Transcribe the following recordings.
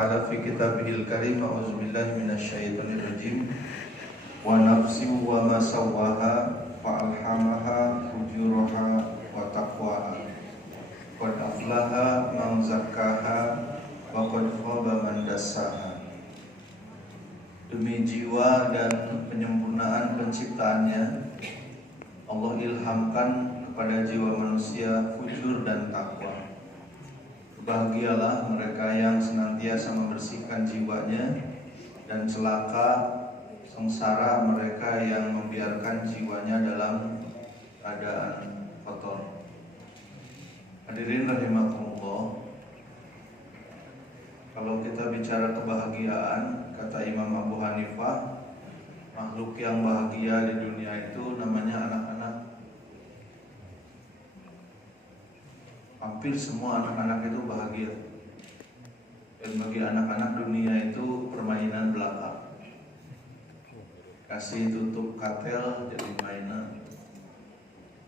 ta'ala fi kitabihil karim. A'udzubillahi minasyaitonir rajim. Wa nafsin wa ma sawwaha fa'alhamaha fujuraha wa taqwaha. Qad aflaha man zakkaha wa qad khaba man dassaha. Demi jiwa dan penyempurnaan penciptaannya, Allah ilhamkan kepada jiwa manusia fujur dan takwa. Berbahagialah mereka yang senantiasa membersihkan jiwanya, dan celaka sengsara mereka yang membiarkan jiwanya dalam keadaan kotor. Hadirin rahimakumullah, kalau kita bicara kebahagiaan, kata Imam Abu Hanifah, makhluk yang bahagia di dunia itu namanya anak-anak. Hampir semua anak-anak itu bahagia. Dan bagi anak-anak dunia itu permainan belaka. Kasih tutup katel jadi mainan,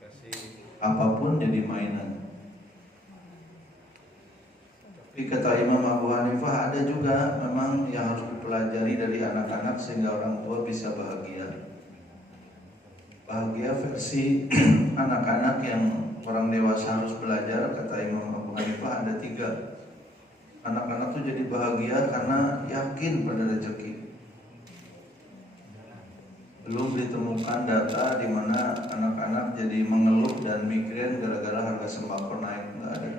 kasih apapun jadi mainan. Tapi kata Imam Abu Hanifah, ada juga memang yang harus dipelajari dari anak-anak sehingga orang tua bisa bahagia. Bahagia versi anak-anak yang orang dewasa harus belajar, kata Imam Abu Hanifah, ada 3. Anak-anak tuh jadi bahagia karena yakin pada rezeki. Belum ditemukan data di mana anak-anak jadi mengeluh dan migrain gara-gara harga sembako naik, nggak ada.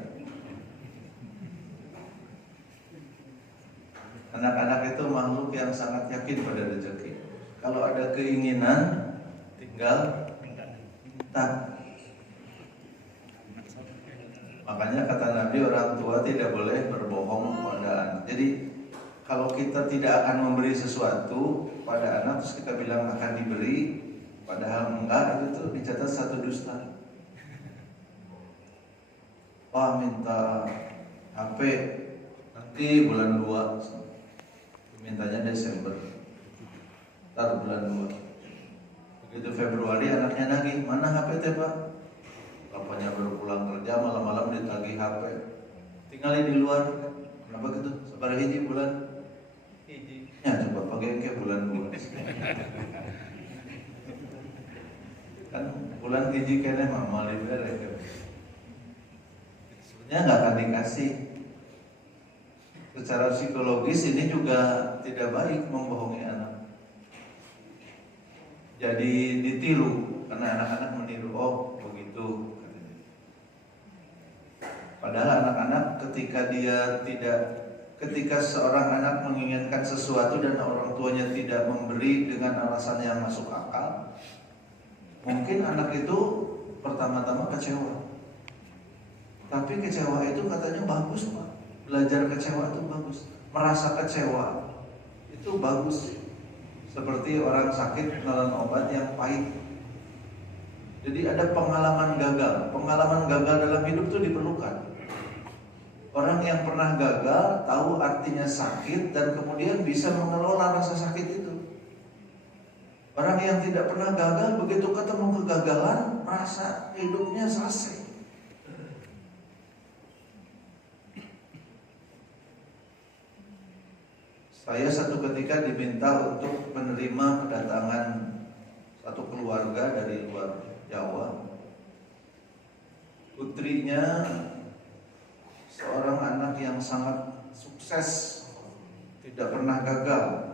Anak-anak itu makhluk yang sangat yakin pada rezeki. Kalau ada keinginan, tinggal minta. Makanya kata Nabi, orang tua tidak boleh berbohong kepada anak. Jadi kalau kita tidak akan memberi sesuatu pada anak terus kita bilang akan diberi, padahal enggak, itu tuh dicatat satu dusta. Wah, minta HP nanti bulan 2, mintanya Desember, ntar bulan 2. Begitu Februari anaknya nagih, mana HP teh Pak? Bapaknya baru pulang kerja, malam-malam ditagih HP. Tinggalin di luar. Kenapa gitu? Sabar hiji bulan. Ya coba pakai ke bulan 2. Kan bulan hiji kene mama libere. Sebenarnya nggak akan dikasih. Secara psikologis ini juga tidak baik membohongi anak. Jadi ditiru karena anak-anak meniru. Oh begitu. Padahal anak-anak ketika seorang anak menginginkan sesuatu dan orang tuanya tidak memberi dengan alasan yang masuk akal, mungkin anak itu pertama-tama kecewa. Tapi kecewa itu katanya bagus Pak. Belajar kecewa itu bagus. Merasa kecewa itu bagus. Seperti orang sakit menelan obat yang pahit. Jadi ada pengalaman gagal. Pengalaman gagal dalam hidup itu diperlukan. Orang yang pernah gagal tahu artinya sakit dan kemudian bisa mengelola rasa sakit itu. Orang yang tidak pernah gagal begitu ketemu kegagalan merasa hidupnya selesai. Saya satu ketika diminta untuk menerima kedatangan satu keluarga dari luar Jawa. Putrinya seorang anak yang sangat sukses, tidak pernah gagal.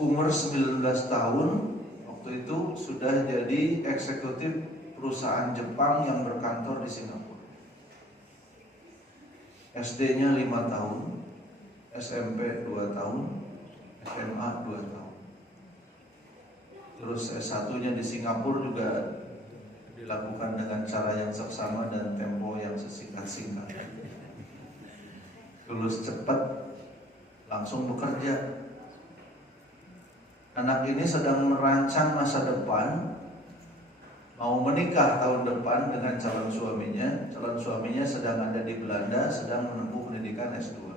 Umur 19 tahun, waktu itu sudah jadi eksekutif perusahaan Jepang yang berkantor di Singapura. SD-nya 5 tahun, SMP 2 tahun, SMA 2 tahun. Terus S1-nya di Singapura juga dilakukan dengan cara yang seksama dan tempo yang sesingkat-singkat. Lulus cepat, langsung bekerja. Anak ini sedang merancang masa depan, mau menikah tahun depan dengan calon suaminya. Calon suaminya sedang ada di Belanda, sedang menempuh pendidikan S2.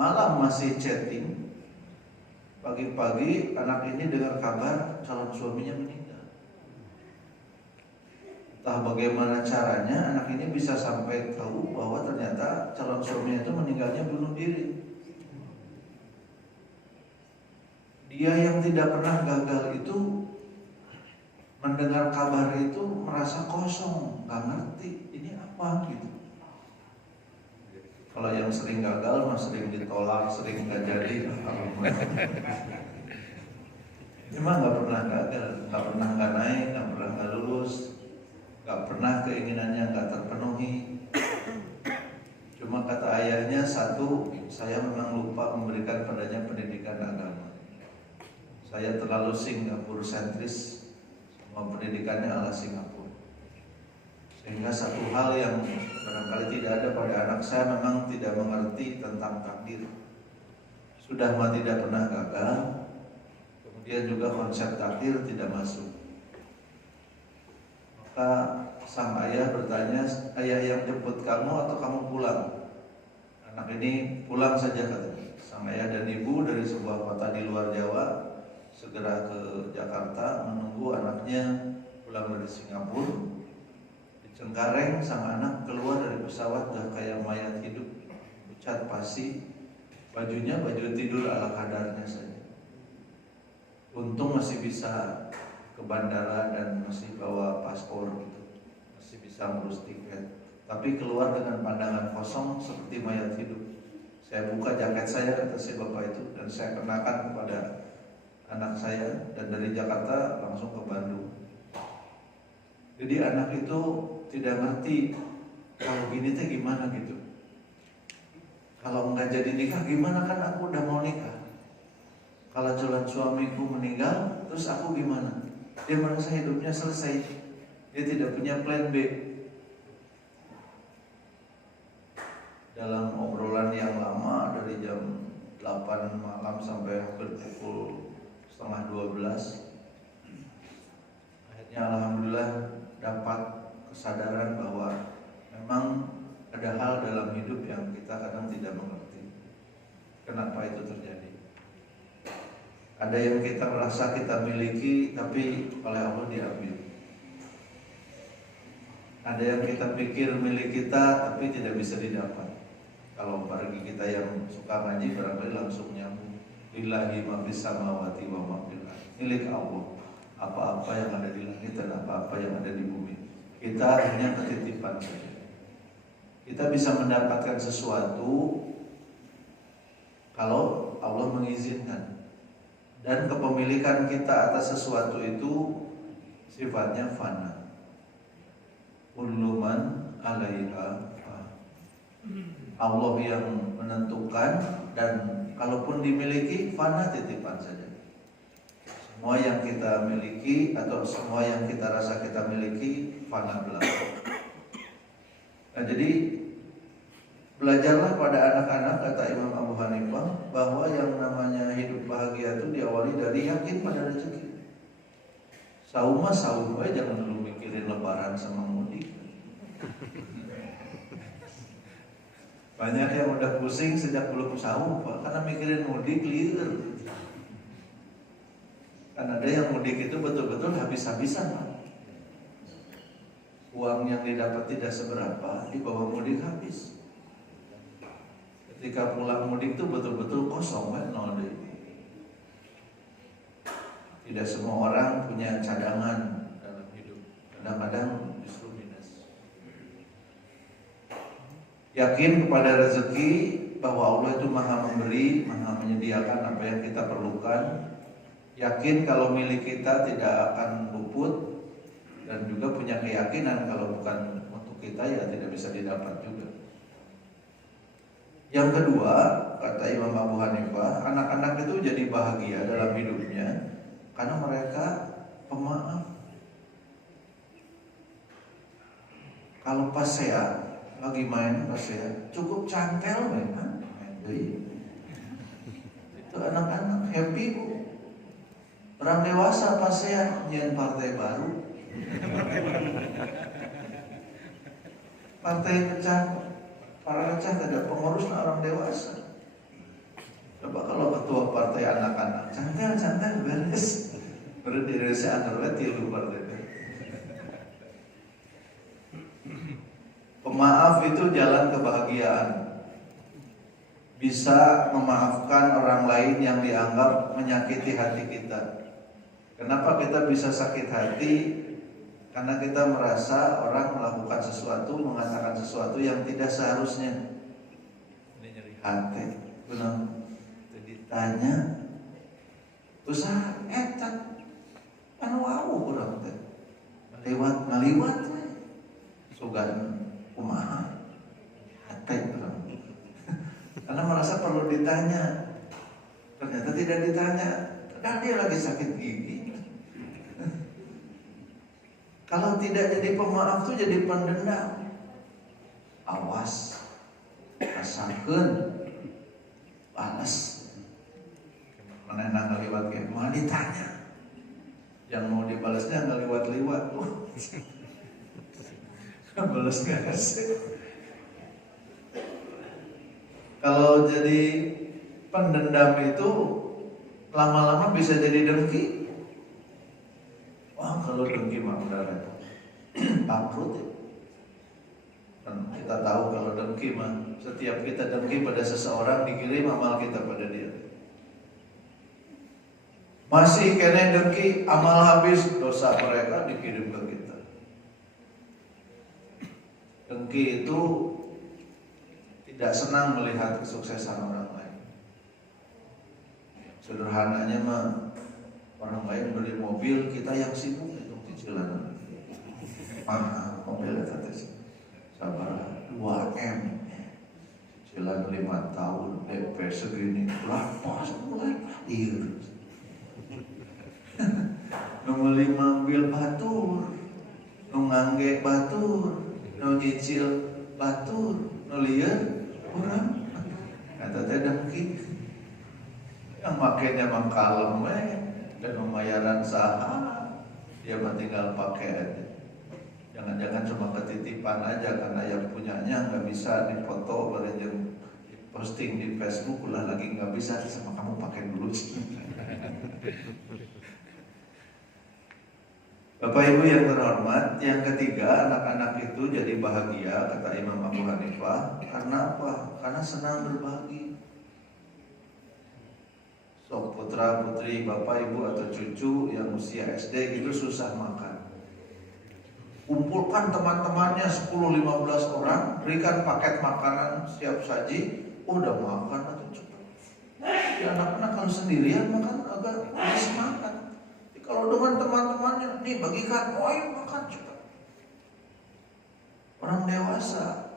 Malam masih chatting. Pagi-pagi anak ini dengar kabar calon suaminya meninggal. Entah bagaimana caranya anak ini bisa sampai tahu bahwa ternyata calon suaminya itu meninggalnya bunuh diri. Dia yang tidak pernah gagal itu mendengar kabar itu merasa kosong, nggak ngerti ini apa gitu. Kalau yang sering gagal, mah sering ditolak, sering nggak jadi. Memang nggak pernah gagal, nggak pernah nggak naik, nggak pernah nggak lulus, nggak pernah keinginannya nggak terpenuhi. Cuma kata ayahnya satu, saya memang lupa memberikan padanya pendidikan agama. Saya terlalu Singapura sentris, semua pendidikannya ala Singapura. Sehingga satu hal yang barangkali tidak ada pada anak saya, memang tidak mengerti tentang takdir. Sudah mah tidak pernah gagal, kemudian juga konsep takdir tidak masuk. Maka sang ayah bertanya, ayah yang jemput kamu atau kamu pulang? Anak ini pulang saja katanya. Sang ayah dan ibu dari sebuah kota di luar Jawa segera ke Jakarta menunggu anaknya pulang dari Singapura. Di Cengkareng sang anak keluar dari pesawat udah kayak mayat hidup, pucat pasi, bajunya baju tidur ala kadarnya saja. Untung masih bisa ke bandara dan masih bawa paspor gitu, masih bisa ngurus tiket. Tapi keluar dengan pandangan kosong seperti mayat hidup. Saya buka jaket saya, kata si bapak itu, dan saya kenakan kepada anak saya, dan dari Jakarta langsung ke Bandung. Jadi anak itu tidak ngerti kalau gini teh gimana gitu. Kalau enggak jadi nikah gimana, kan aku udah mau nikah. Kalau calon suamiku meninggal, terus aku gimana? Dia merasa hidupnya selesai. Dia tidak punya plan B. Dalam obrolan yang lama dari jam 8 malam sampai hampir pukul 11:30, akhirnya alhamdulillah dapat kesadaran bahwa memang ada hal dalam hidup yang kita kadang tidak mengerti kenapa itu terjadi. Ada yang kita merasa kita miliki tapi oleh Allah diambil. Ada yang kita pikir milik kita tapi tidak bisa didapat. Kalau bagi kita yang suka ngaji barangkali langsung nyambung. Lillahi ma fis samawati wa ma fil ardh. Milik Allah apa-apa yang ada di langit dan apa-apa yang ada di bumi. Kita hanya ketitipan saja. Kita bisa mendapatkan sesuatu kalau Allah mengizinkan. Dan kepemilikan kita atas sesuatu itu sifatnya fana. Kullu man 'alaiha fan. Allah yang menentukan, dan kalaupun dimiliki fana, titipan saja. Semua yang kita miliki atau semua yang kita rasa kita miliki fana belaka. Nah, jadi belajarlah pada anak-anak, kata Imam Abu Hanifah, bahwa yang namanya hidup bahagia itu diawali dari yakin pada rezeki. Saum jangan dulu mikirin lebaran sama mudik. Banyak yang udah pusing sejak belum saum, Pak, karena mikirin mudik liar. Kan ada yang mudik itu betul-betul habis-habisan, Pak. Uang yang didapat tidak seberapa, dibawa mudik habis. Ketika pulang mudik itu betul-betul kosong, kan, nol deh. Tidak semua orang punya cadangan dalam hidup. Kadang-kadang justru minus. Yakin kepada rezeki, bahwa Allah itu maha memberi, maha menyediakan apa yang kita perlukan. Yakin kalau milik kita tidak akan luput, dan juga punya keyakinan kalau bukan untuk kita ya tidak bisa didapat juga. Yang kedua, kata Imam Abu Hanifah, anak-anak itu jadi bahagia dalam hidupnya karena mereka pemaaf. Kalau pas saya lagi main, pas saya cukup cantel memang, itu anak-anak happy, Bu. Orang dewasa pas saya nyian partai baru, partai pecah, para pecah tidak pengurus orang dewasa. Coba kalau ketua partai anak-anak, cantel beres, berdiri saya antaranya tilu partai. Maaf itu jalan kebahagiaan. Bisa memaafkan orang lain yang dianggap menyakiti hati kita. Kenapa kita bisa sakit hati? Karena kita merasa orang melakukan sesuatu, mengatakan sesuatu yang tidak seharusnya. Ini nyeri hati. Benar. Ditanya, usaha etat, anu wau urang teh. Ngaliwat sugan kumaha hati urang. Karena merasa perlu ditanya. Ternyata tidak ditanya. Karena dia lagi sakit gigi. Kalau tidak jadi pemaaf tuh jadi pendendam. Awas, rasakeun, balas. Mana ngaliwat ge, mau ditanya. Yang mau dibalasnya ngaliwat-liwat. Balas gak kasih. Kalau jadi pendendam itu lama-lama bisa jadi dengki. Wah, kalau dengki mah udah repot. Bangkrut ya. Dan kita tahu kalau dengki mah setiap kita dengki pada seseorang dikirim amal kita pada dia. Masih kena dengki, amal habis, dosa mereka dikirim ke kita. Dengki itu tidak senang melihat kesuksesan orang lain. Sederhananya mah orang lain beli mobil, kita yang sibuk itu cicilan. Mahal mobil itu sabar 2M, cicilan 5 tahun, DP segini, berapa sebulan? Iya. Membeli mobil batur, ngangge batur, nyicil batur, lieur. Orang kata teh dengki yang makainya mah kalem dan pembayaran saha dia mah tinggal pakai aja. Jangan-jangan cuma ketitipan aja karena yang punyanya nggak bisa dipoto bareng posting di Facebook ulah lagi nggak bisa sama kamu pakai dulu. Bapak Ibu yang terhormat, yang ketiga anak-anak itu jadi bahagia kata Imam Abu Hanifah karena apa? Karena senang berbagi. So putra putri bapak ibu atau cucu yang usia SD itu susah makan. Kumpulkan teman-temannya 10-15 orang, berikan paket makanan siap saji, udah makan atau cepat. Ya, anak-anak kalau sendirian makan agak semangat. Kalau dengan teman-temannya, nih bagikan, oh ayo makan cepat. Orang dewasa,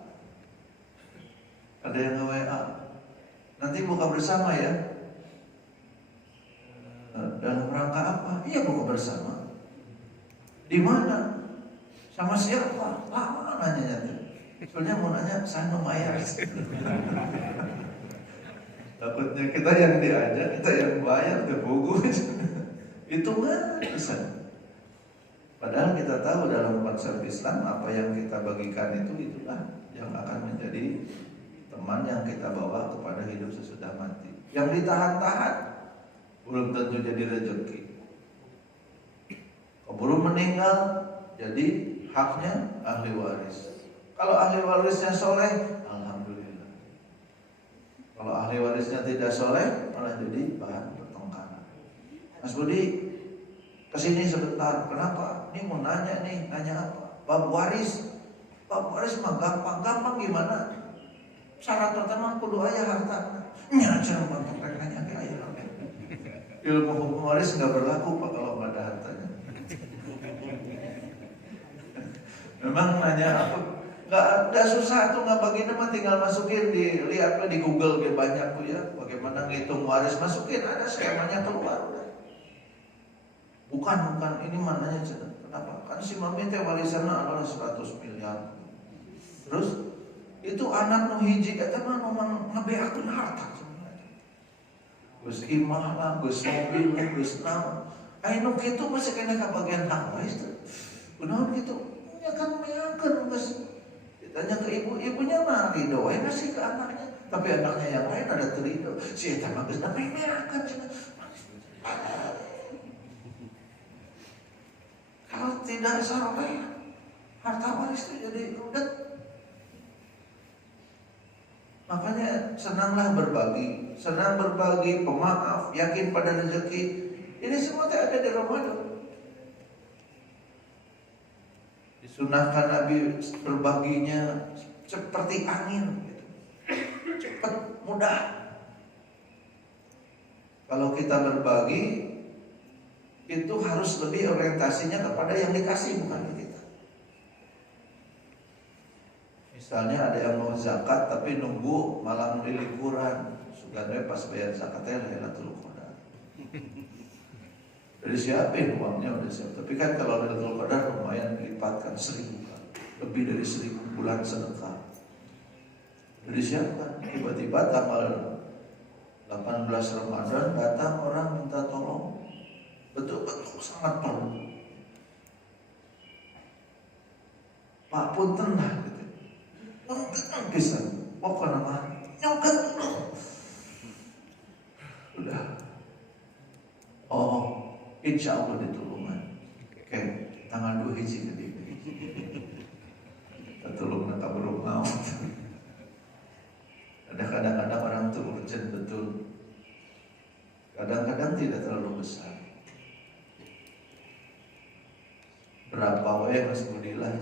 ada yang nge-WA, nanti buka bersama ya. Dalam rangka apa? Iya buka bersama. Di mana? Sama siapa? Lama nanya tuh. Soalnya mau nanya, saya mau bayar. Takutnya kita yang diajak, kita yang bayar, terbuku. Itu nggak bisa. Padahal kita tahu dalam konsep Islam apa yang kita bagikan itulah yang akan menjadi teman yang kita bawa kepada hidup sesudah mati. Yang ditahan-tahan belum tentu jadi rezeki. Keburu meninggal jadi haknya ahli waris. Kalau ahli warisnya soleh, alhamdulillah. Kalau ahli warisnya tidak soleh, malah jadi bahan pertengkaran. Mas Budi, kesini sebentar. Kenapa? Ini mau nanya nih, nanya apa? Bab waris. Bab waris mah gampang gimana? Syarat pertama kudu aya harta. Nya cenah bantu rek nanya ge aya harta. Ilmu hukum waris enggak berlaku Pak kalau enggak ada hartanya. Memang nanya apa? Enggak susah tuh, enggak bagian mah tinggal masukin dilihat di Google ge banyak tuh ya. Bagaimana ngitung waris, masukin ada skemanya keluar. Bukan, ini mananya kenapa? Kan si mami teh warisanna adalah 100 miliar. Terus itu anak nu hiji eta mah memang ngabeakeun harta sebenarnya. Geus imah lah, geus mobil lah, geus naon. Aya nu kitu masih kena kabagian hak wae teh. Kunaon kitu? Ya kan meakeun geus. Ditanya ke ibunya mah ridho wae ngasih ke anaknya. Tapi anaknya yang lain ada terido. Si eta mah geus meakeun cenah. Kalau tidak soleh, harta waris itu jadi rudet. Makanya senanglah berbagi, senang berbagi, pemaaf, yakin pada rezeki. Ini semua ada di Ramadan. Disunahkan Nabi berbaginya seperti angin, gitu. Cepat, mudah. Kalau kita berbagi, itu harus lebih orientasinya kepada yang dikasih, bukan kita. Misalnya ada yang mau zakat tapi nunggu malam liburan, sugandre pas bayar zakatnya Lailatul Qadar. Jadi siapin uangnya udah siap. Tapi kan kalau Lailatul Qadar lumayan dilipatkan 1000 kali, lebih dari 1000 bulan sedekah. Jadi siapkan. Tiba-tiba tanggal 18 Ramadan datang orang minta tolong, betul-betul sangat perlu. Pak punten lah gitu. Punten pisan. Pokoknya mah nyoket dulu. Udah. Oh, insya Allah ditulungan. Oke, tanggal 2 hiji tadi. Kita tolong nak kaburuk naon. Ada kadang-kadang orang itu urgent betul. Kadang-kadang tidak terlalu besar. Berapa wae masih mudilah.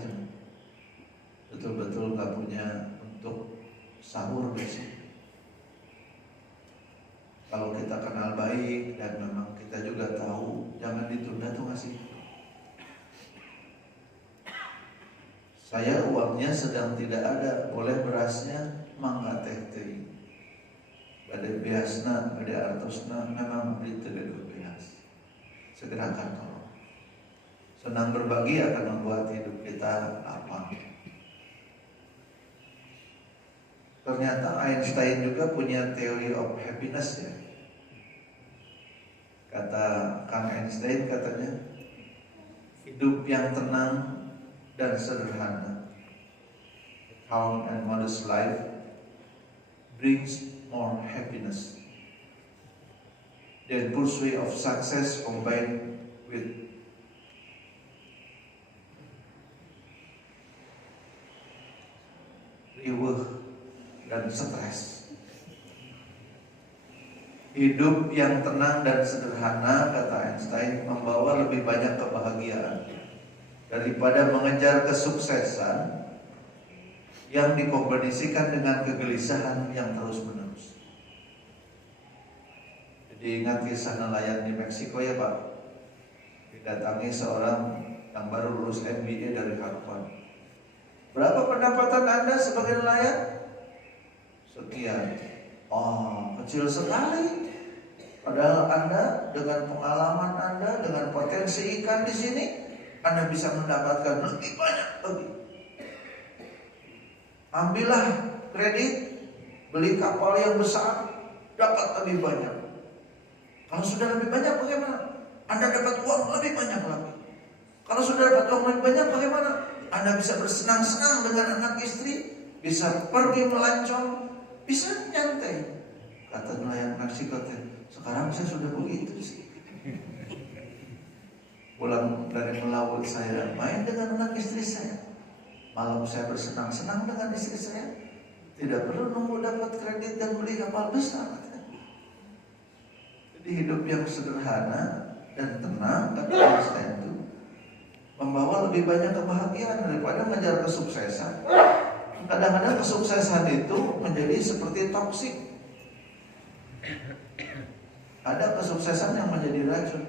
Betul-betul nggak punya untuk sahur besok. Kalau kita kenal baik dan memang kita juga tahu, jangan ditunda tuh ngasih. Saya uangnya sedang tidak ada, boleh berasnya mangga teh teh. Pada biasna, pada artosna memang beli tegak beas. Segerakan tolong. Senang berbagi akan membuat hidup kita lapang. Ternyata Einstein juga punya theory of happiness ya. Kata Kang Einstein katanya, hidup yang tenang dan sederhana, calm and modest life brings more happiness than pursuit of success combined with riweuh dan stres. Hidup yang tenang dan sederhana, kata Einstein, membawa lebih banyak kebahagiaan daripada mengejar kesuksesan yang dikombinasikan dengan kegelisahan yang terus-menerus. Jadi ingat kisah nelayan di Meksiko ya Pak. Didatangi seorang yang baru lulus MBA dari Harvard. Berapa pendapatan Anda sebagai nelayan? Sekian. Oh, kecil sekali. Padahal Anda dengan pengalaman Anda, dengan potensi ikan di sini, Anda bisa mendapatkan lebih banyak lagi. Ambillah kredit, beli kapal yang besar, dapat lebih banyak. Kalau sudah lebih banyak bagaimana? Anda dapat uang lebih banyak lagi. Kalau sudah dapat uang lebih banyak bagaimana? Anda bisa bersenang-senang dengan anak istri, bisa pergi melancong, bisa nyantai. Kata nelayan Meksiko, sekarang saya sudah begitu sih. Pulang dari melaut saya main dengan anak istri saya. Malam saya bersenang-senang dengan istri saya. Tidak perlu nunggu dapat kredit dan beli kapal besar. Jadi hidup yang sederhana dan tenang, kata Einstein itu, membawa lebih banyak kebahagiaan daripada mengejar kesuksesan. Kadang-kadang kesuksesan itu menjadi seperti toksik. Ada kesuksesan yang menjadi racun.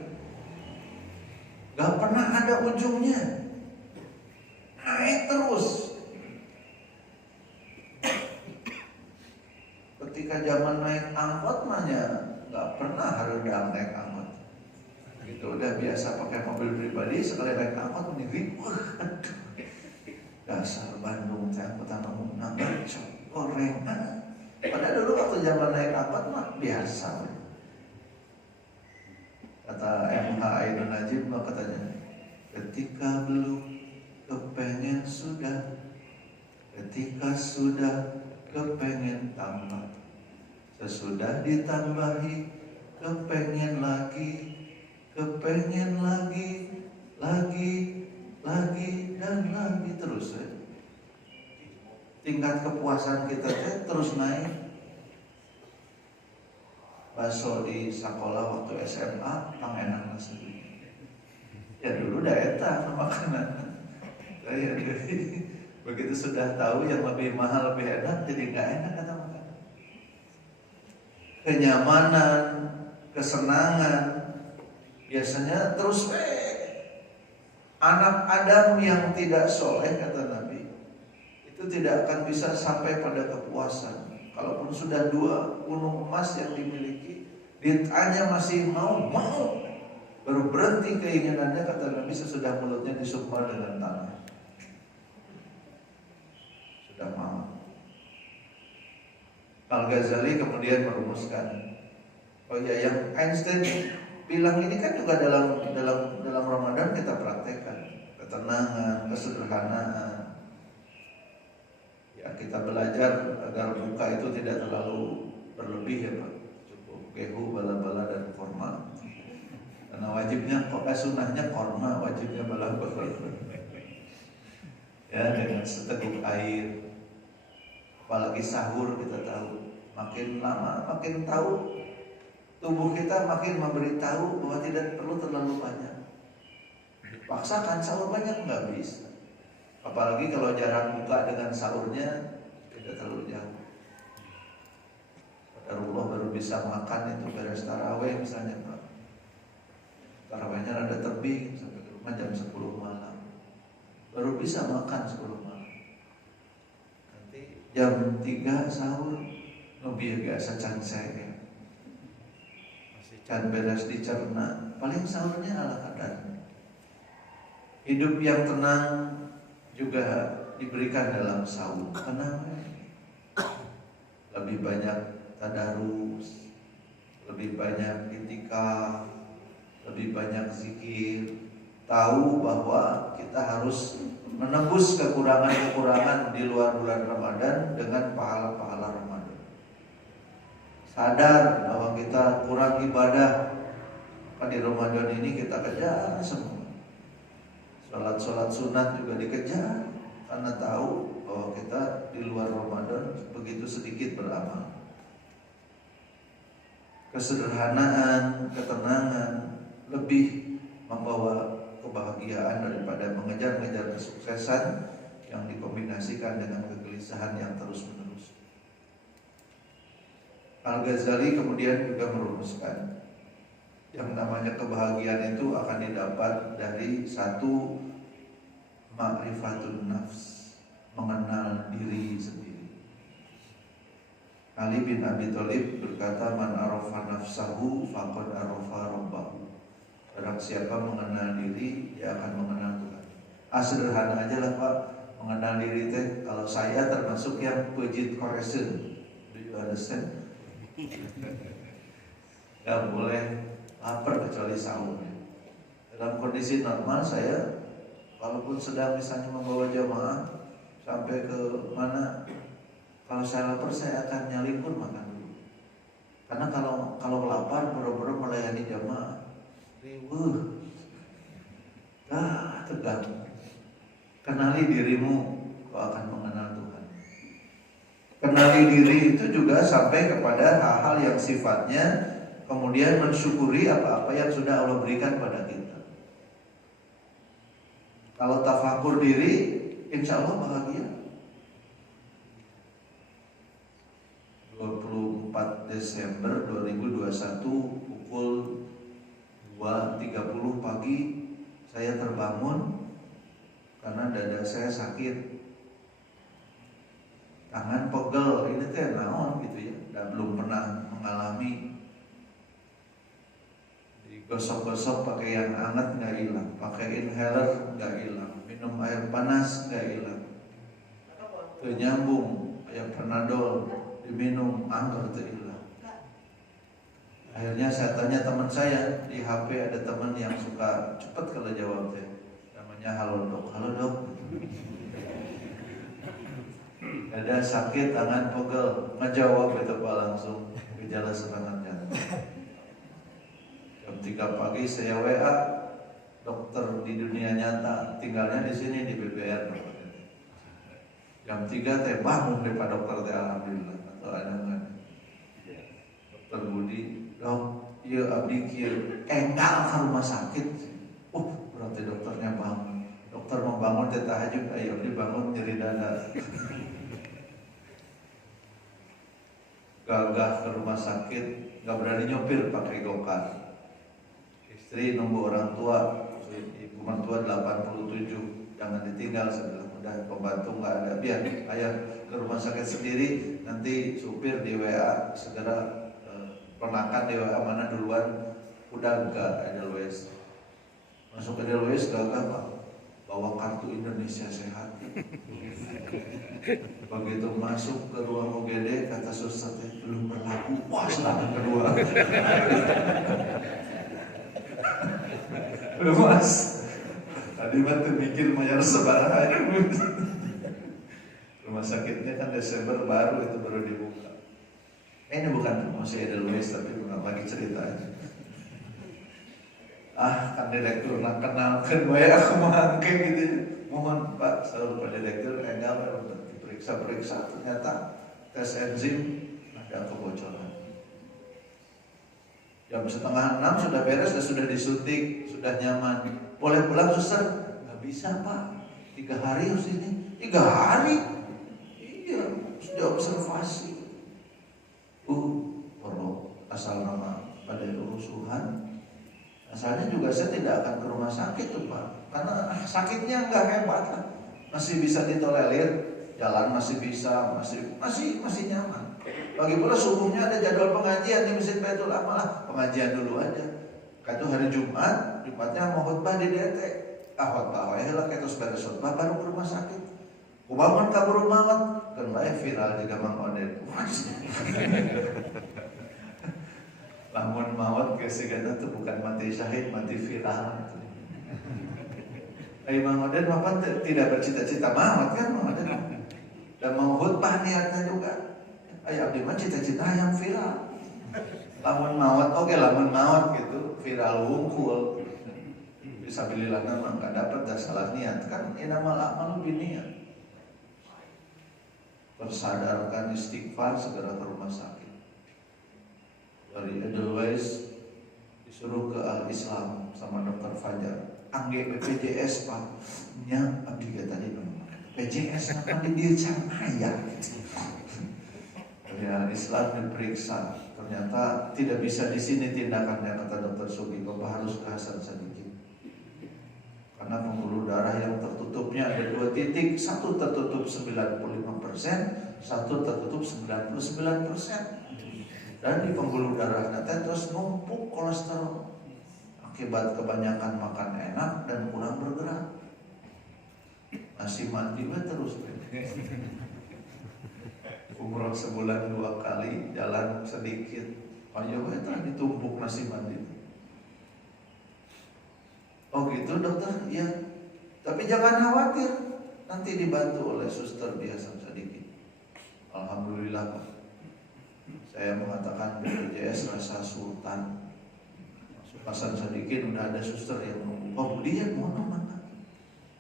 Gak pernah ada ujungnya. Naik terus. Ketika zaman naik angkot mahnya gak pernah harus naik angkot. Itu udah biasa pakai mobil pribadi, sekali naik angkot menjadi aduh. Dasar Bandung teh angkutan umum ngacok gorengan. Padahal dulu waktu zaman naik angkot mah biasa. Kata MH Ainun Najib mah katanya, ketika belum kepengen sudah, ketika sudah kepengen tambah, sesudah ditambahi kepengen lagi, kepengen lagi, lagi dan lagi terus. tingkat kepuasan kita terus naik. Bakso di sekolah waktu SMA pang enak nasi. Ya dulu dah eta makanan. Saya begitu sudah tahu yang lebih mahal lebih enak, jadi nggak enak kata makan. Kenyamanan, kesenangan, biasanya terus anak Adam yang tidak soleh kata Nabi itu tidak akan bisa sampai pada kepuasan. Kalaupun sudah 2 gunung emas yang dimiliki, ditanya masih mau, baru berhenti keinginannya kata Nabi sesudah mulutnya disumpah dengan tanah. Sudah mau. Al-Ghazali kemudian merumuskan, oh ya, yang Einstein bilang ini kan juga dalam Ramadan kita praktekkan ketenangan, kesederhanaan. Ya, kita belajar agar buka itu tidak terlalu berlebih ya Pak. Cukup gehu, bala-bala dan korma. Karena wajibnya sunnahnya korma, wajibnya bala-bala. Ya, dengan seteguk air. Apalagi sahur kita tahu, makin lama makin tahu tubuh kita makin memberitahu bahwa tidak perlu terlalu banyak. Paksakan sahur banyak nggak bisa. Apalagi kalau jarak buka dengan sahurnya tidak terlalu jauh. Qadarullah baru bisa makan itu beres tarawih misalnya Pak. Tarawihnya rada terbing sampai ke rumah jam 10 malam. Baru bisa makan 10 malam. Nanti jam 3 sahur lebih biasa can saya. Masih can beres dicerna. Paling sahurnya ala kadar. Hidup yang tenang juga diberikan dalam sahur. Tenang, lebih banyak tadarus, lebih banyak itikaf, lebih banyak zikir. Tahu bahwa kita harus menembus kekurangan-kekurangan di luar bulan Ramadan dengan pahala-pahala Ramadan. Sadar bahwa kita kurang ibadah, maka di Ramadan ini kita kejar semua. Salat-salat sunat juga dikejar karena tahu bahwa kita di luar Ramadan begitu sedikit beramal. Kesederhanaan, ketenangan lebih membawa kebahagiaan daripada mengejar-ngejar kesuksesan yang dikombinasikan dengan kegelisahan yang terus-menerus. Al-Ghazali kemudian juga merumuskan yang namanya kebahagiaan itu akan didapat dari satu, ma'rifatun nafs, mengenal diri sendiri. Ali bin Abi Thalib berkata, man arafa nafsahu faqad arafa rabbahu. Barang siapa mengenal diri, dia akan mengenal Tuhan. Sederhana aja lah Pak, mengenal diri teh. Kalau saya termasuk yang pejit correction, do you understand? Gak boleh lapar kecuali sahur. Dalam kondisi normal saya, walaupun sedang misalnya membawa jamaah sampai ke mana, kalau saya lapar saya akan nyalipun makan dulu. Karena kalau lapar boro-boro melayani jamaah, riweuh, tegang. Kenali dirimu, kau akan mengenal Tuhan. Kenali diri itu juga sampai kepada hal-hal yang sifatnya kemudian mensyukuri apa-apa yang sudah Allah berikan pada kita. Kalau tafakur diri, insya Allah bahagia. 24 Desember 2021 pukul 2.30 pagi saya terbangun karena dada saya sakit. Tangan pegel, ini teh naon gitu ya. Belum pernah mengalami. Gosok-gosok pakai yang hangat nggak hilang, pakai inhaler nggak hilang, minum air panas nggak hilang, nyambung kayak Panadol diminum angker itu hilang. Akhirnya saya tanya teman saya di HP, ada teman yang suka cepet kalau jawab teh, namanya halo dok, ada sakit tangan pegel, ngejawab itu Pak langsung gejala serangan jantung. Jam 3 pagi saya WA dokter di dunia nyata, tinggalnya di sini di BBR. Jam 3 teh bangun deh Pak Dokter teh alhamdulillah. Atau ada nggak? Dokter Budi, dok, iya abdi kieu enggal ke rumah sakit. Berarti dokternya bangun. Dokter mau bangun teh tahajud, ayo abdi bangun nyeri dada. Gagah ke rumah sakit, nggak berani nyopir pakai gokar. Istri nunggu orang tua, ibu mertua 87, jangan ditinggal sebelum udah pembantu nggak ada, biar ayah ke rumah sakit sendiri, nanti supir di WA segera penakan di WA mana duluan, udah enggak Edelweiss. Masuk Edelweiss gagah Pak, bawa kartu Indonesia Sehat. Begitu masuk ke ruang UGD kata suster belum berlaku, wah serangan kedua. Belum mas, tadi bantu mikir bayar sebarang. Rumah sakitnya kan Desember baru itu baru dibuka. Ini bukan masih Edelweiss tapi bukan lagi ceritanya. Kan direktur nak kenalkan gue aku mangke gitu. Mohon Pak, selalu Pak Direktur enggak diperiksa-periksa ternyata tes enzim ada kebocoran. Jam 5:30 sudah beres dan sudah disuntik, sudah nyaman. Boleh pulang suster? Nggak bisa Pak, 3 hari harus ini. 3 hari? Iya, sudah observasi. Perlu asal nama pada kerusuhan. Asalnya juga saya tidak akan ke rumah sakit tuh Pak, karena sakitnya nggak hebat lah, masih bisa ditolerir, jalan masih bisa, masih nyaman. Lagi pula subuhnya ada jadwal pengajian di Masjid Baitul Amal, pengajian dulu aja. Kata hari Jumatnya mau khutbah di DT, khutbah wae lah ketos beres khutbah baru ke rumah sakit. Kubangun kabur banget, kan bae viral di Gamang Oden. Lamun maut ke segala itu bukan mati syahid, mati viral. Imam Oden apa tidak bercita-cita maut kan Imam Oden. Dan mau khutbah niatnya juga. Abdi mah cita-cita yang viral. Lamun maut, oke lamun maut gitu, viral wungkul. Fisabilillah nama enggak dapat dah salah niat kan inamal a'malu binniyat. Tersadarkan istighfar segera ke rumah sakit. Dari Edelweiss disuruh ke Al-Islam sama Dokter Fajar. Angge BPJS Pak, nya abdi tadi BPJS apa di dia cahaya. Dari Al-Islam diperiksa, ternyata tidak bisa di sini tindakannya kata Dokter Sugi, Bapak harus ke Hasan Sadikin. Karena pembuluh darah yang tertutupnya ada 2 titik, satu tertutup 95%, satu tertutup 99%. Dan di pembuluh darah nanti terus numpuk kolesterol akibat kebanyakan makan enak dan kurang bergerak. Masih mandi terus. Umroh sebulan 2 kali, jalan sedikit. Ayo ditumpuk nasi mandi. Oh gitu dokter, iya. Tapi jangan khawatir, nanti dibantu oleh suster biasa sedikit. Alhamdulillah Pak. Saya mengatakan BPJS rasa sultan. Hasan Sadikin udah ada suster yang nunggu. Oh dia mau mana?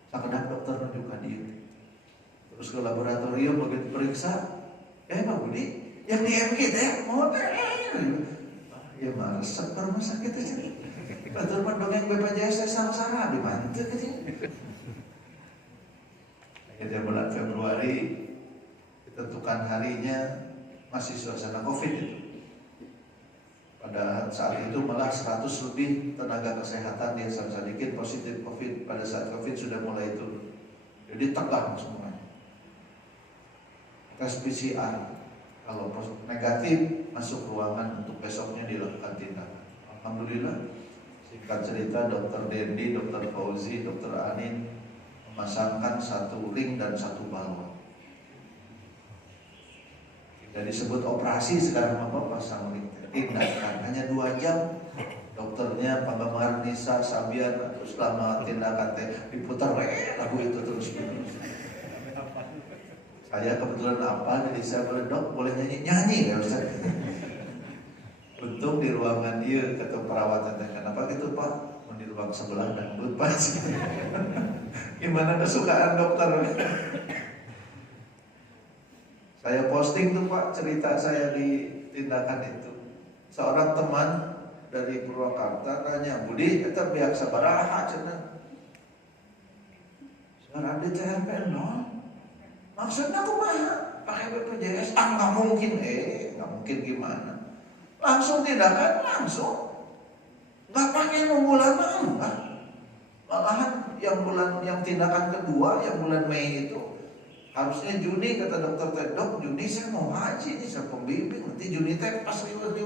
Sakedap dokter menunjukkan dia. Terus ke laboratorium begitu periksa, Pak Budi, yang di MG teh mau ya mah resep ke rumah sakit aja. Betul mah dongeng BPJS sang-sara dibantu gitu. Akhirnya bulan Februari ditentukan harinya. Masih suasana COVID itu. Pada saat itu malah 100 lebih tenaga kesehatan di Hasan Sadikin positif COVID pada saat COVID sudah mulai turun. Jadi tegang semuanya. Tes PCR, kalau negatif masuk ruangan untuk besoknya dilakukan tindakan. Alhamdulillah, singkat cerita Dokter Dendi, Dokter Fauzi, Dokter Anin memasangkan 1 ring dan 1 balon. Jadi disebut operasi sekarang apa pasang ring tindakan hanya 2 jam. Dokternya penggemar Nisa Sabian terus lama tindakan diputar lagu itu terus. Saya kebetulan jadi saya boleh dok boleh nyanyi ya Ustaz. Untung di ruangan dia kata perawatan kenapa gitu Pak? Di ruang sebelah dangdut Pak. Gimana kesukaan dokter? Saya posting tuh Pak cerita saya di tindakan itu. Seorang teman dari Purwakarta tanya, Budi, kita biar sabaraha cenah. Sekarang di TRPN no. Maksudnya kumaha? Pakai BPJS? Nggak mungkin. Nggak mungkin gimana? Langsung tindakan, langsung. Nggak pakai nunggu lama, enggak. Malahan yang tindakan kedua, yang bulan Mei itu, harusnya Juni, kata dokter Tedok, Juni saya mau haji nih, saya pembimbing, nanti Juni teh pas liwat.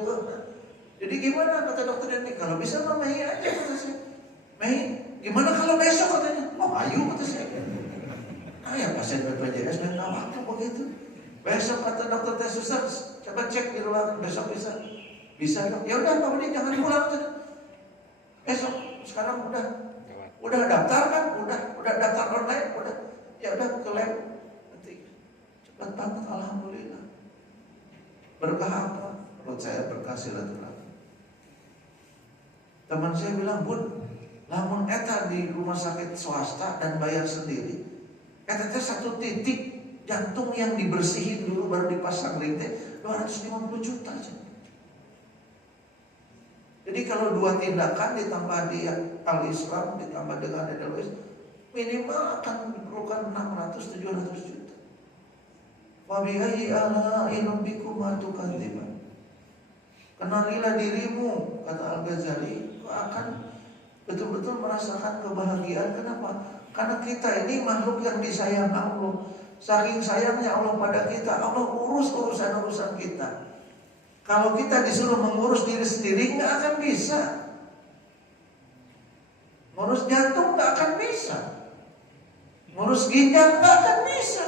Jadi gimana kata dokter Denny, kalau bisa mah Mei aja kata saya. Mei, gimana kalau besok katanya? Oh ayo kata saya. Nah ya pasien BPJS dan nggak waktu begitu. Besok kata dokter Teh Susan, coba cek di ruangan, besok bisa. Bisa dok, ya udah Pak Budi jangan pulang aja. Besok, sekarang udah daftar kan, udah daftar online, udah, ya udah ke lab. Cepat banget, alhamdulillah. Berkah apa? Menurut saya berkah silaturahmi. Teman saya bilang, Bun, lamun eta di rumah sakit swasta dan bayar sendiri, eta teh satu titik jantung yang dibersihin dulu baru dipasang ring teh 250 juta aja. Jadi kalau dua tindakan ditambah di Al-Islam ditambah dengan Edelweiss, minimal akan diperlukan 600-700 juta. Wabi'ayyi ala'i rabbikuma tukadziban. Kenalilah dirimu, kata Al-Ghazali, kau akan betul-betul merasakan kebahagiaan. Kenapa? Karena kita ini makhluk yang disayang Allah. Saking sayangnya Allah pada kita, Allah urus urusan-urusan kita. Kalau kita disuruh mengurus diri sendiri, nggak akan bisa. Ngurus jantung nggak akan bisa. Ngurus ginjal nggak akan bisa.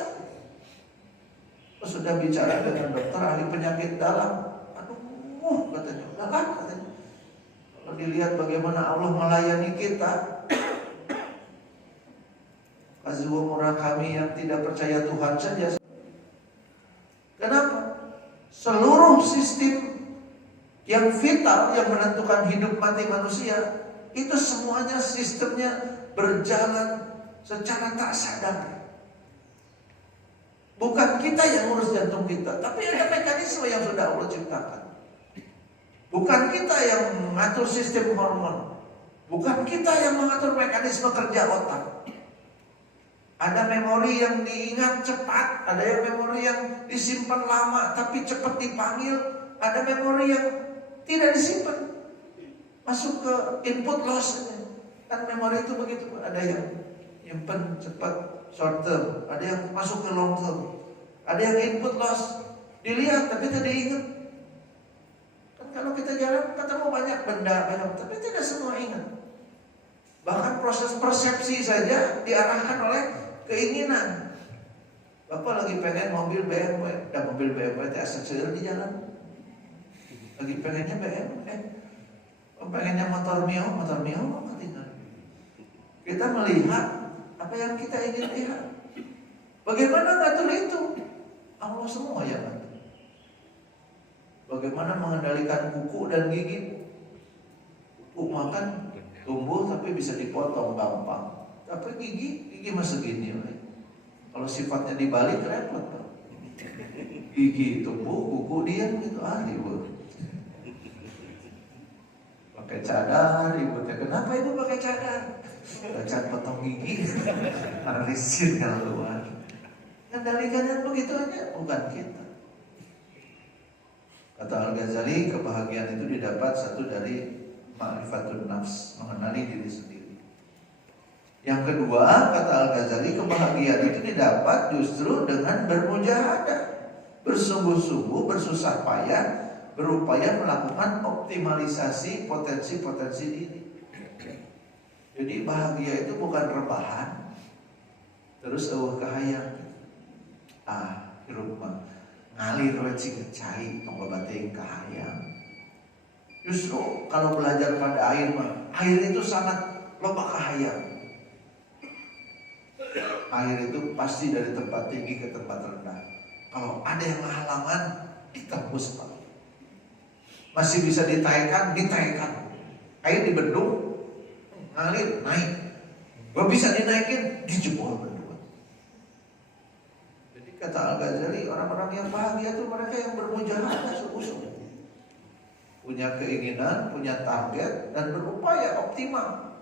Sudah bicara dengan dokter ahli penyakit dalam, katanya, udah kan katanya. Kalau dilihat bagaimana Allah melayani kita, Kazuo Murakami yang tidak percaya Tuhan saja. Kenapa? Seluruh sistem yang vital yang menentukan hidup mati manusia itu semuanya sistemnya berjalan secara tak sadar. Bukan kita yang ngurus jantung kita, tapi ada mekanisme yang sudah Allah ciptakan. Bukan kita yang mengatur sistem hormon, bukan kita yang mengatur mekanisme kerja otak. Ada memori yang diingat cepat, ada yang memori yang disimpan lama tapi cepat dipanggil, ada memori yang tidak disimpan, masuk ke input loss. Kan memori itu begitu, ada yang nyimpan cepat short term, ada yang masuk ke long term, ada yang input loss, dilihat tapi tidak diingat. Kan kalau kita jalan ketemu banyak benda, tapi tidak semua ingat. Bahkan proses persepsi saja diarahkan oleh keinginan. Bapak lagi pengen mobil BMW, dan mobil BMW itu aset di jalan. Lagi pengennya BMW, pengennya motor Mio ketinggalan. Kita melihat apa yang kita ingin lihat. Bagaimana ngatur itu? Allah semua yang ngatur. Bagaimana mengendalikan kuku dan gigi? Kuku makan tumbuh tapi bisa dipotong gampang. Tapi gigi mah segini. Kalau sifatnya dibalik repot Pak. Gigi tumbuh, kuku diam gitu ribut. Pakai cadar ributnya. Kenapa ibu pakai cadar? Cat potong gigi. Analisis kalau keluar. Kendalikannya begitu aja, bukan kita. Kata Al-Ghazali, kebahagiaan itu didapat satu dari ma'rifatun nafs, mengenali diri sendiri. Yang kedua, kata Al-Ghazali, kebahagiaan itu didapat justru dengan bermujahadah, bersungguh-sungguh, bersusah payah, berupaya melakukan optimalisasi potensi-potensi diri. Jadi bahagia itu bukan rebahan, terus kahayang. Hirup mah ngalir recik cai, tong babateng kahayang. Justru kalau belajar pada air mah, air itu sangat loba kahayang. Air itu pasti dari tempat tinggi ke tempat rendah. Kalau ada yang halangan, ditembus Pak. Masih bisa ditaikan. Air dibendung, ngalir, naik. Gak bisa dinaikin, dijebol bendungan. Jadi Kata Al-Ghazali, orang-orang yang bahagia itu mereka yang bermujahadah sungguh-sungguh, punya keinginan, punya target, dan berupaya optimal.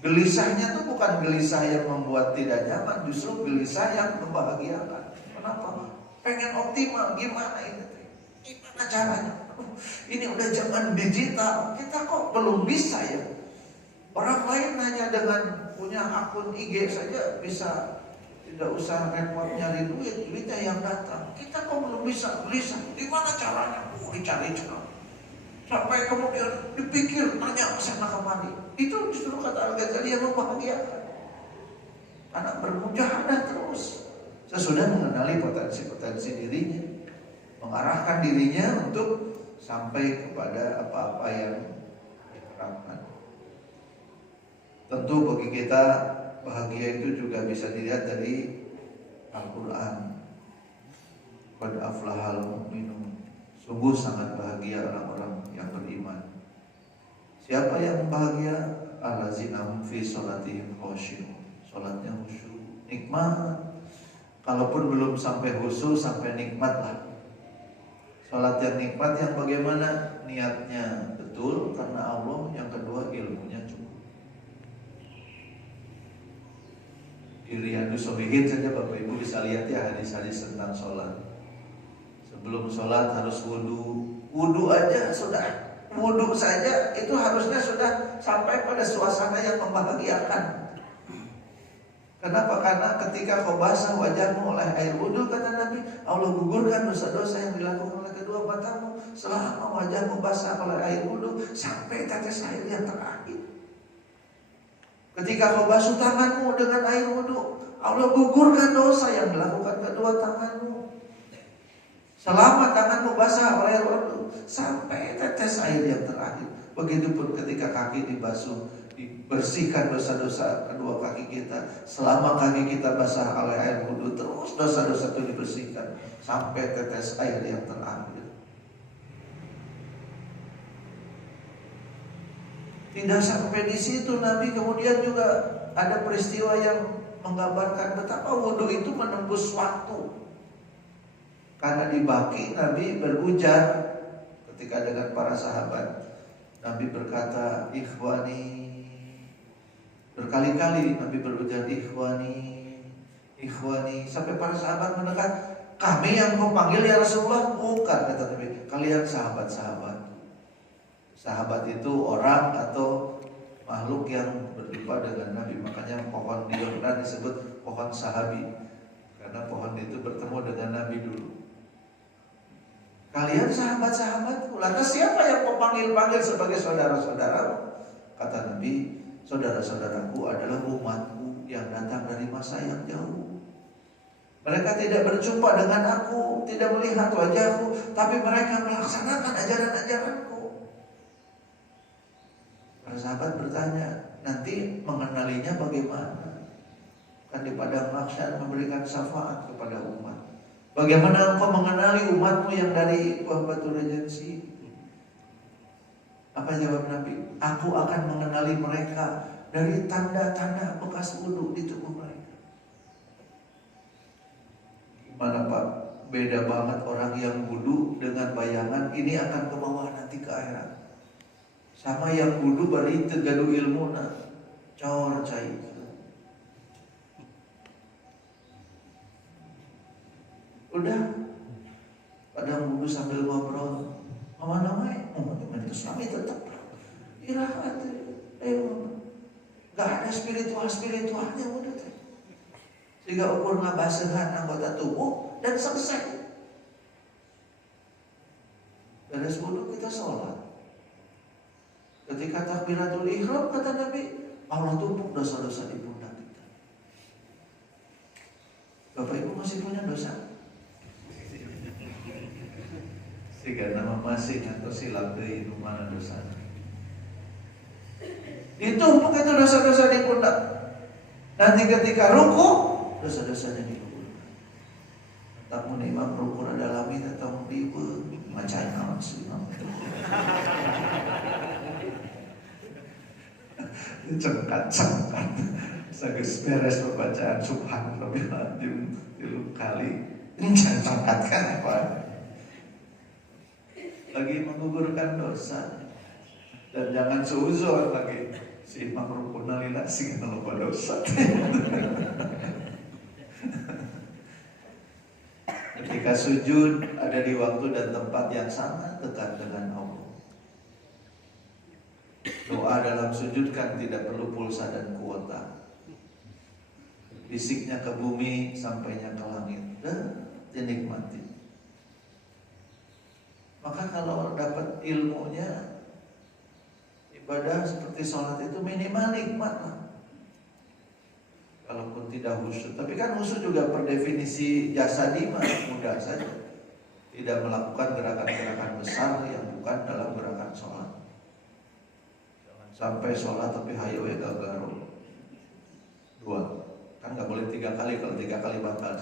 Gelisahnya itu bukan gelisah yang membuat tidak nyaman, justru gelisah yang membahagiakan. Kenapa? Pengen optimal, gimana ini? Gimana caranya? Ini udah zaman digital, kita kok belum bisa ya? Orang lain hanya dengan punya akun IG saja bisa, tidak usah repot nyari duit, duitnya yang datang. Kita kok belum bisa, gelisah. Gimana caranya? Dicari cara. Sampai kemudian dipikir, nanya kesana kemari. Itu justru kata Al-Ghazali yang membahagiakan. Anak bermujahadah terus sesudah mengenali potensi-potensi dirinya, mengarahkan dirinya untuk sampai kepada apa-apa yang diharapkan. Tentu bagi kita bahagia itu juga bisa dilihat dari Al-Quran. Qad aflahal mu'minun. Sungguh sangat bahagia orang-orang yang beriman. Siapa yang bahagia? Allazina hum fi sholatihim khashi'un. Salatnya khusyuk, nikmat. Kalaupun belum sampai khusyuk, sampai nikmat lah. Salat yang nikmat yang bagaimana? Niatnya betul karena Allah. Yang kedua, ilmunya cukup. Di Riyadhus Shalihin saja Bapak Ibu bisa lihat ya hadis-hadis tentang sholat. Sebelum sholat harus wudu. Wudu aja sudah, wudu saja itu harusnya sudah sampai pada suasana yang membahagiakan. Kenapa? Karena ketika kau basah wajahmu oleh air wudu, kata Nabi, Allah gugurkan dosa-dosa yang dilakukan oleh kedua matamu selama wajahmu basah oleh air wudu sampai tetes air yang terakhir. Ketika kau basuh tanganmu dengan air wudu, Allah gugurkan dosa yang dilakukan kedua tanganmu selama tanganmu basah oleh air wudu sampai tetes air yang terakhir. Begitupun ketika kaki dibasuh, dibersihkan dosa-dosa kedua kaki kita selama kaki kita basah oleh air wudu, terus dosa-dosa itu dibersihkan sampai tetes air yang terakhir. Tidak sampai di situ, Nabi kemudian juga ada peristiwa yang menggambarkan betapa wudu itu menembus waktu. Karena di Baqi Nabi berujar ketika dengan para sahabat. Nabi berkata, ikhwani. Berkali-kali Nabi berujar, ikhwani, ikhwani. Sampai para sahabat mendekat, kami yang kau panggil ya Rasulullah. Bukan, kata Nabi, kalian sahabat-sahabat. Sahabat itu orang atau makhluk yang berjumpa dengan Nabi. Makanya pohon di Yordan disebut pohon sahabi, karena pohon itu bertemu dengan Nabi dulu. Kalian sahabat-sahabatku, lantas siapa yang kau panggil-panggil sebagai saudara-saudaramu? Kata Nabi, saudara-saudaraku adalah umatku yang datang dari masa yang jauh. Mereka tidak berjumpa dengan aku, tidak melihat wajahku, tapi mereka melaksanakan ajaran-ajaranku. Para sahabat bertanya, nanti mengenalinya bagaimana? Kan di padang mahsyar memberikan syafaat kepada umat. Bagaimana engkau mengenali umatmu yang dari Buah Batu Regensi? Apa jawab Nabi? Aku akan mengenali mereka dari tanda-tanda bekas wudu di tubuh mereka. Gimana Pak? Beda banget orang yang wudu dengan bayangan ini akan ke bawah nanti ke akhirat. Sama yang wudu bari tegadu ilmu na cor cai. Udah pada wudu sambil ngobrol, mana-mana, itu suami tetap irahat, gak ada spiritualnya wudu teh. Sehingga ukur ngabasehan anggota tubuh dan selesai. Beres wudu kita sholat. Ketika takbiratul ihram kata Nabi, Allah tumpuk dosa-dosa di pundak kita. Bapak Ibu masih punya dosa? Sehingga nama masih atau silap dari mana dosa. Ditumpuk itu dosa-dosa di pundak. Nanti ketika ruku, dosa-dosanya digugurkan. Tak imam ruku ada lami atau ribu macam langsung. Cengkat. Sagus beres pembacaan subhanallah kali, jangan angkatkan apa? Lagi menggugurkan dosa. Dan jangan suuzon lagi. Si imam rukun lillah sing lupa dosa. Ketika sujud ada di waktu dan tempat yang sangat dekat dengan Allah. Doa dalam sujud kan tidak perlu pulsa dan kuota. Bisiknya ke bumi, sampainya ke langit, dan dinikmati. Maka kalau dapat ilmunya, ibadah seperti sholat itu minimal nikmat lah. Kalaupun tidak khusyuk, tapi kan khusyuk juga per definisi jasadi mah mudah saja. Tidak melakukan gerakan-gerakan besar yang bukan dalam gerakan sholat. Sampai sholat tapi hayo ya gagal. 2 kan nggak boleh 3 kali, kalau 3 kali batal.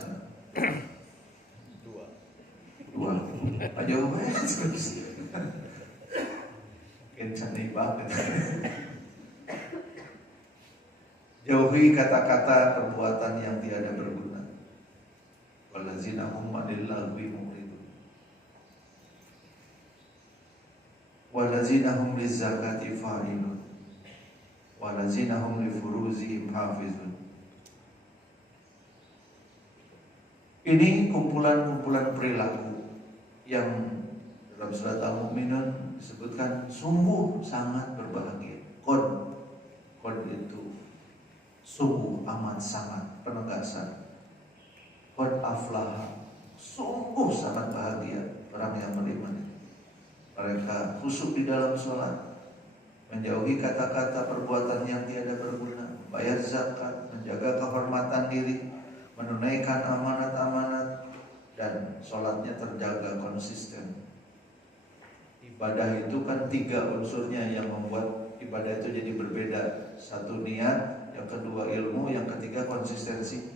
2 aja terus kencang banget. Jauhi kata-kata perbuatan yang tiada berguna. Wallazina hum 'anil lagwi mu'ridun. Wallazina hum lizzakati fa'ilun. Wallazina hum li furuzihim hafizun. Ini kumpulan-kumpulan perilaku yang dalam surat Al-Mu'minun disebutkan sungguh sangat berbahagia. Qad itu sungguh amat sangat penegasan. Qad aflaha, sungguh sangat bahagia orang yang beriman. Mereka khusyuk di dalam sholat, menjauhi kata-kata perbuatan yang tiada berguna, bayar zakat, menjaga kehormatan diri, menunaikan amanat-amanat, dan sholatnya terjaga konsisten. Ibadah itu kan 3 unsurnya yang membuat ibadah itu jadi berbeda. 1 niat, yang kedua ilmu, yang ketiga konsistensi.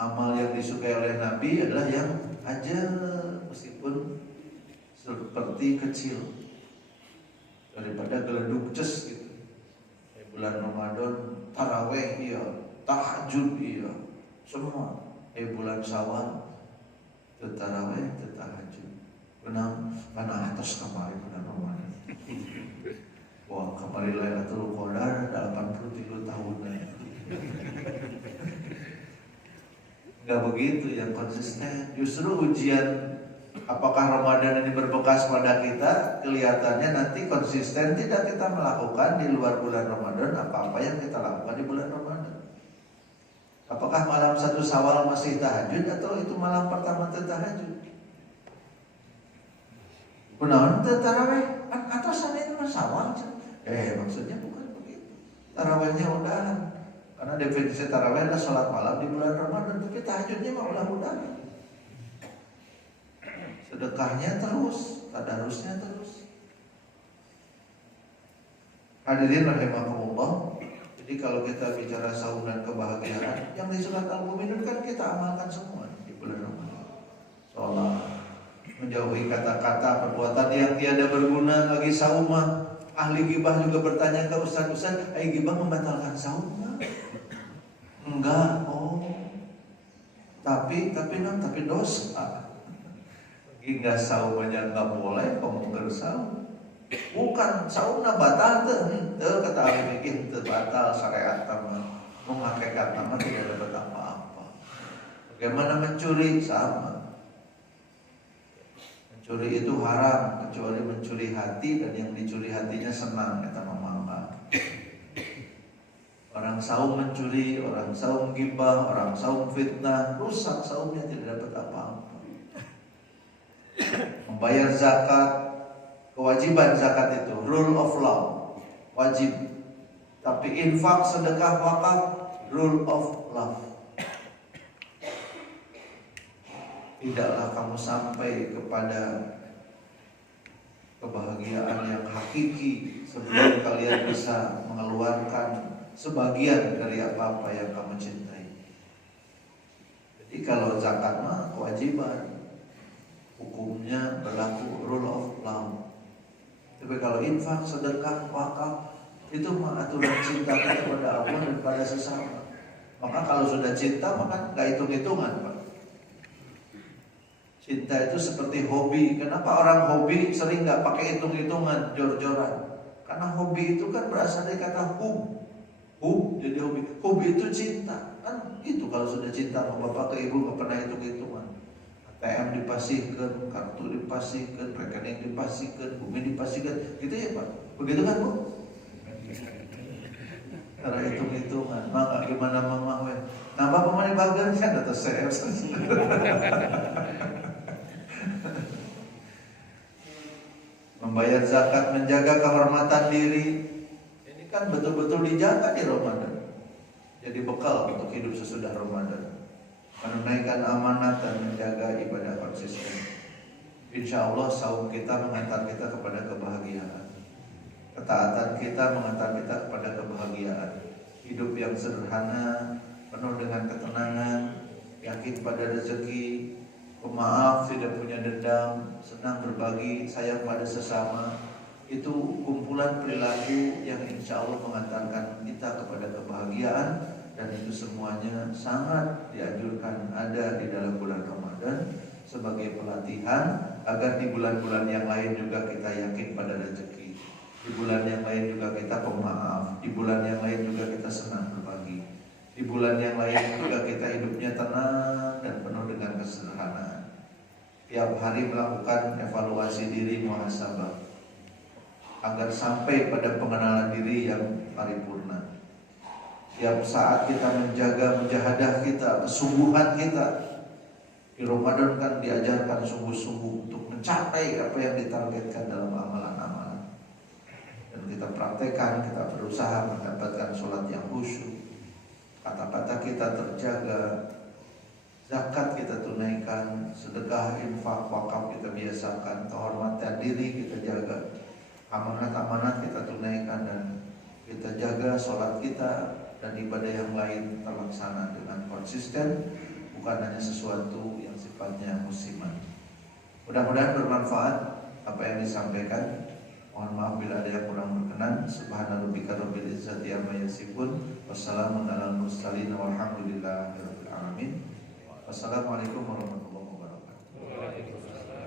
Amal yang disukai oleh Nabi adalah yang aja meskipun seperti kecil, daripada geleduk ces gitu. Bulan Ramadan taraweh iya, tahajud iya, semua. Bulan Syawal taraweh, tahajud. Benang karena atas kemarin bulan Ramadan. Wah, kemarin Lailatul Qadar 83 tahun ya. Enggak begitu yang konsisten. Justru ujian apakah Ramadan ini berbekas pada kita, kelihatannya nanti konsisten tidak kita melakukan di luar bulan Ramadan apa-apa yang kita lakukan di bulan Ramadan. Apakah malam 1 Syawal masih tahajud atau itu malam pertama tahajud? Benar, taraweh atau sana itu Syawal. Maksudnya bukan begitu. Tarawehnya udahan. Karena definisi taraweh adalah sholat malam di bulan Ramadan, tapi tahajudnya mah mudah-mudahan. Sedekahnya terus, tadarusnya terus. Hadirin rahimakumullah. Jadi kalau kita bicara saum dan kebahagiaan, yang di surat Al-Mu'minun kan kita amalkan semua di bulan Ramadan. Sholat, menjauhi kata-kata perbuatan yang tiada berguna. Lagi saum mah, ahli gibah juga bertanya ke ustaz-ustaz, gibah membatalkan saum mah? Enggak, tapi dosa. Hingga saum aja enggak boleh, kamu bersaum. Bukan saumna batal teu kata ahli fikih teu batal syariat mah. Memakai kata mah tidak dapat apa-apa. Bagaimana mencuri sama. Mencuri itu haram kecuali mencuri hati dan yang dicuri hatinya senang kata mama. Orang saum mencuri, orang saum gibah, orang saum fitnah, rusak saumnya, tidak dapat apa-apa. Membayar zakat, kewajiban zakat itu rule of law, wajib. Tapi infak, sedekah, wakaf, rule of love. Tidaklah kamu sampai kepada kebahagiaan yang hakiki sebelum kalian bisa mengeluarkan sebagian dari apa-apa yang kamu cintai. Jadi kalau zakat mah kewajiban, hukumnya berlaku rule of law. Tapi kalau infak, sedekah, wakaf, itu mah aturan cinta kita kepada Allah dan pada sesama. Maka kalau sudah cinta maka nggak hitung-hitungan, Pak. Cinta itu seperti hobi. Kenapa orang hobi sering nggak pakai hitung-hitungan, jor-joran? Karena hobi itu kan berasal dari kata hub. Hub jadi hobi. Hobi itu cinta. Kan itu kalau sudah cinta sama bapak ke ibu nggak pernah hitung-hitungan. ATM dipasihkan, kartu dipasihkan, rekening dipasihkan, bumi dipasihkan, gitu ya Pak. Begitu kan Bu? Karena hitung-hitungan, maka gimana mama we? Nambah pemain bagan kan atau saya? Membayar zakat, menjaga kehormatan diri, ini kan betul-betul dijaga di Ramadan. Jadi bekal untuk hidup sesudah Ramadan. Menunaikan amanat dan menjaga ibadah konsisten. Insya Allah saum kita mengantar kita kepada kebahagiaan. Ketaatan kita mengantar kita kepada kebahagiaan. Hidup yang sederhana, penuh dengan ketenangan, yakin pada rezeki, pemaaf, tidak punya dendam, senang berbagi, sayang pada sesama. Itu kumpulan perilaku yang insya Allah mengantarkan kita kepada kebahagiaan. Dan itu semuanya sangat dianjurkan ada di dalam bulan Ramadan sebagai pelatihan agar di bulan-bulan yang lain juga kita yakin pada rezeki. Di bulan yang lain juga kita pemaaf. Di bulan yang lain juga kita senang berbagi. Di bulan yang lain juga kita hidupnya tenang dan penuh dengan kesederhanaan. Tiap hari melakukan evaluasi diri, muhasabah, agar sampai pada pengenalan diri yang paripurna. Tiap saat kita menjaga mujahadah kita, kesungguhan kita. Di Ramadan kan diajarkan sungguh-sungguh untuk mencapai apa yang ditargetkan dalam amalan-amalan. Dan kita praktekkan, kita berusaha mendapatkan sholat yang khusyuk. Kata-kata kita terjaga, zakat kita tunaikan, sedekah, infak, wakaf kita biasakan, kehormatan diri kita jaga, amanat-amanat kita tunaikan dan kita jaga sholat kita dan ibadah yang lain terlaksana dengan konsisten, bukan hanya sesuatu yang sifatnya musiman. Mudah-mudahan bermanfaat apa yang disampaikan. Mohon maaf bila ada yang kurang berkenan. Subhanarabbika rabbil izzati amma yasifun. Wassalamun alal mursalin walhamdulillahi rabbil alamin. Wassalamualaikum warahmatullahi wabarakatuh.